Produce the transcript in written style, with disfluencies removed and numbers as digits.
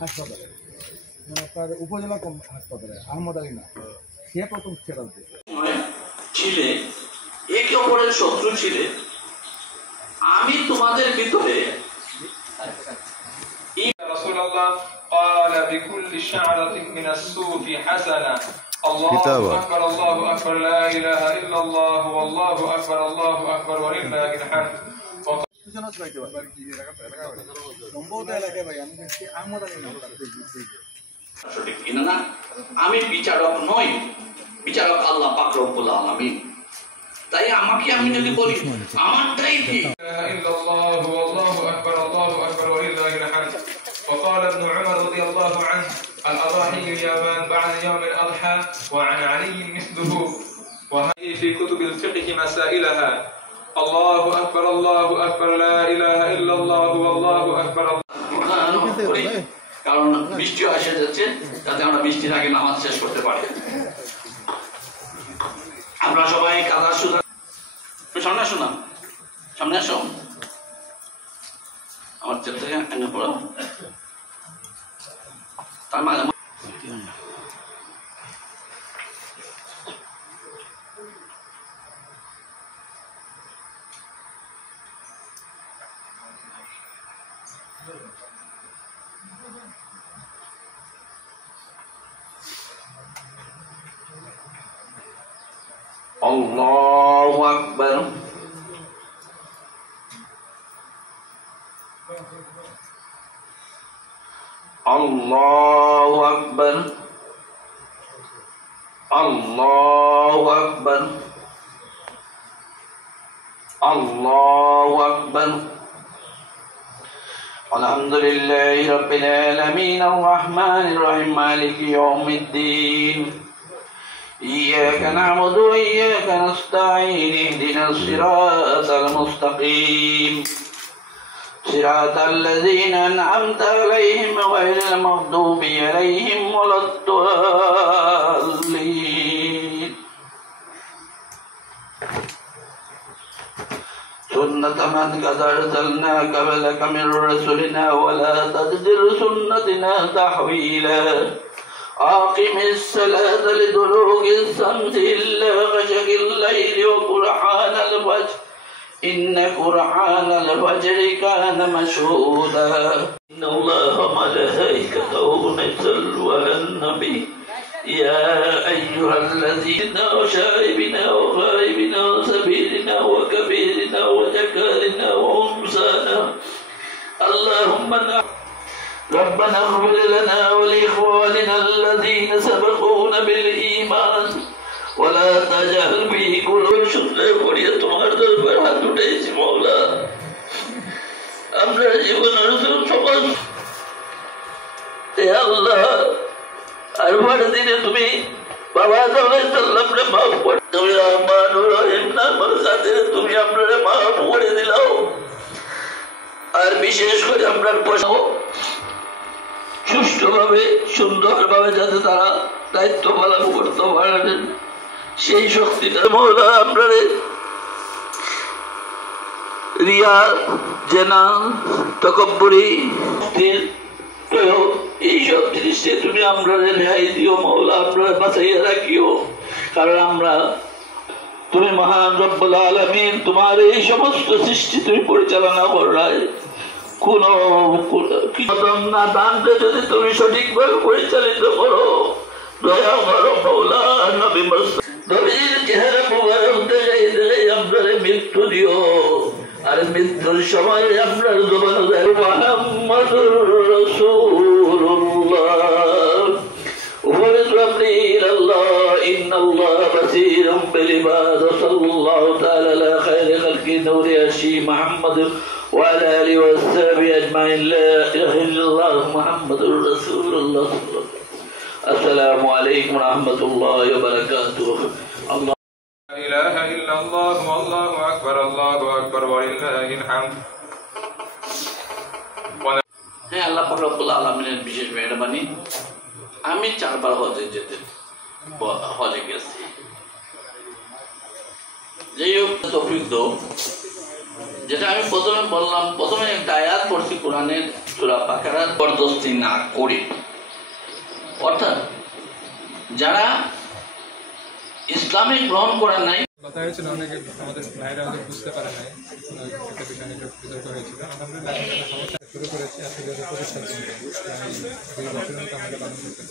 হাসপাতালে আপনার উপজেলা হাসপাতালে আহমদ আলী না সে প্রথম সেটা ছিলে একে অপরের শত্রু ছিলে। আমি তোমাদের ভিতরে রাসূলুল্লাহ قال بكل شعرة من السوق حسنة الله أكبر الله أكبر لا إله إلا الله والله أكبر الله أكبر ولله الحمد আমি বিচারক নই, বিচারক আল্লাহ পাক রব্বুল আলামিন। তাই আমাকে আমি যদি বলি আমারটাই ঠিক। আল্লাহু আকবার আল্লাহু আকবার ওয়ালিল্লাহিল হামদ। وقال ابن عمر رضي الله عنه الأضاحي اليومان بعد يوم الأضحى وعن علي مثله وهذه في كتب الفقه مسائلها الله أكبر لا إله إلا الله والله أكبر। কারণ বৃষ্টি আসে যাচ্ছে, যাতে আমরা বৃষ্টির আগে নামাজ শেষ করতে পারি। আমরা সবাই কাদা সুদা সামনে আসো না, সামনে আসো, আমার চেপ থেকে এনে পড়ো। তার মানে আল্লাহু আকবার আল্লাহু আকবার আল্লাহু আকবার আল্লাহু আকবার। আলহামদুলিল্লাহি রাব্বিল আলামিন আর রহমানির রহিম মালিকি ইয়াউমিদ্দিন إياك نعبد وإياك نستعين اهدنا الصراط المستقيم صراط الذين أنعمت عليهم غير المغضوب عليهم ولا الضالين سنة من قد أرسلنا قبلك من رسلنا ولا تجد لسنتنا تحويلا أقم الصلاة لدلوك الشمس إلا غسق الليل وقرآن الفجر إن قرآن الفجر كان مشهودا إن الله وملائكته يصلون على النبي يا أيها الذين شائبنا وغائبنا وسبيلنا وكبيرنا وذكرنا وأنثانا اللهم ربنا اغفر لنا ولإخواننا الذين سبقونا بالإيمان ولا تجعل في قلوبنا غلا তোমার দরবার হাত উঠাইছি মাওলা। আমরা জীবনের সমাজ আল্লাহ আর দিনে তুমি বাবা সাল্লামরে মাফ করে তুমি রহমানুর রহিম নামের সাথে তুমি আপনারে মাফ করে দিলাও। আর বিশেষ করে আমরা পোষাও সুষ্ঠুভাবে সুন্দরভাবে যাতে তারা দায়িত্ব পালন করতে পারেন সেই শক্তিটা মৌলা আমরা রিয়া জেনা তকব্বুরি এইসব জিনিসে তুমি আমরা রেহাই দিও মৌলা, আমরা বাঁচাইয়া রাখিও। কারণ আমরা তুমি মহান রব্বুল আলামিন, তোমার এই সমস্ত সৃষ্টি তুমি পরিচালনা করায় কোন না দানকে যদি তুমি সঠিকভাবে পরিচালিত করো দয়া করো মৌলা। নবীর চেহারা মুবারক দেখাই দেখাই আপনারে মৃত্যু দিও। আর মৃত্যুর সময় আপনার জবান মুহাম্মাদুর রাসূলুল্লাহ ওয়াসল্লি ইলাল্লাহ ইন্নাল্লাহ বাসীরুম বিল ইবাদ সাল্লাল্লাহু তাআলা আলা খায়রি খালকি নূরি আশি মুহাম্মদ وعلى آله وصحبه أجمعين لا إله إلا الله محمد رسول الله السلام عليكم ورحمة الله وبركاته الله لا إله إلا الله والله أكبر ولله الحمد। হ্যাঁ, আল্লাহ পাক রব্বুল আলামিনের বিশেষ মেহরবানি আমি 4 বার হজে গেছি। যেই হোক তৌফিক দাও। যেটা আমি প্রথমে বললাম, প্রথমে একটা আয়াত পড়ছি কোরআনের সূরা বাকারার, জবরদস্তি না করে, অর্থাৎ যারা ইসলামে গ্রহণ করেন নাই, কথা হয়েছিল অনেকে আমাদের ভাইরা হয়তো বুঝতে পারে নাই, একটা বিষয় নিয়ে বিতর্ক হয়েছিল। আলহামদুলিল্লাহ সমস্যা শুরু করেছি আজকে 2025 সাল পর্যন্ত, 2 বছরের মতো আমাদের পালন করতে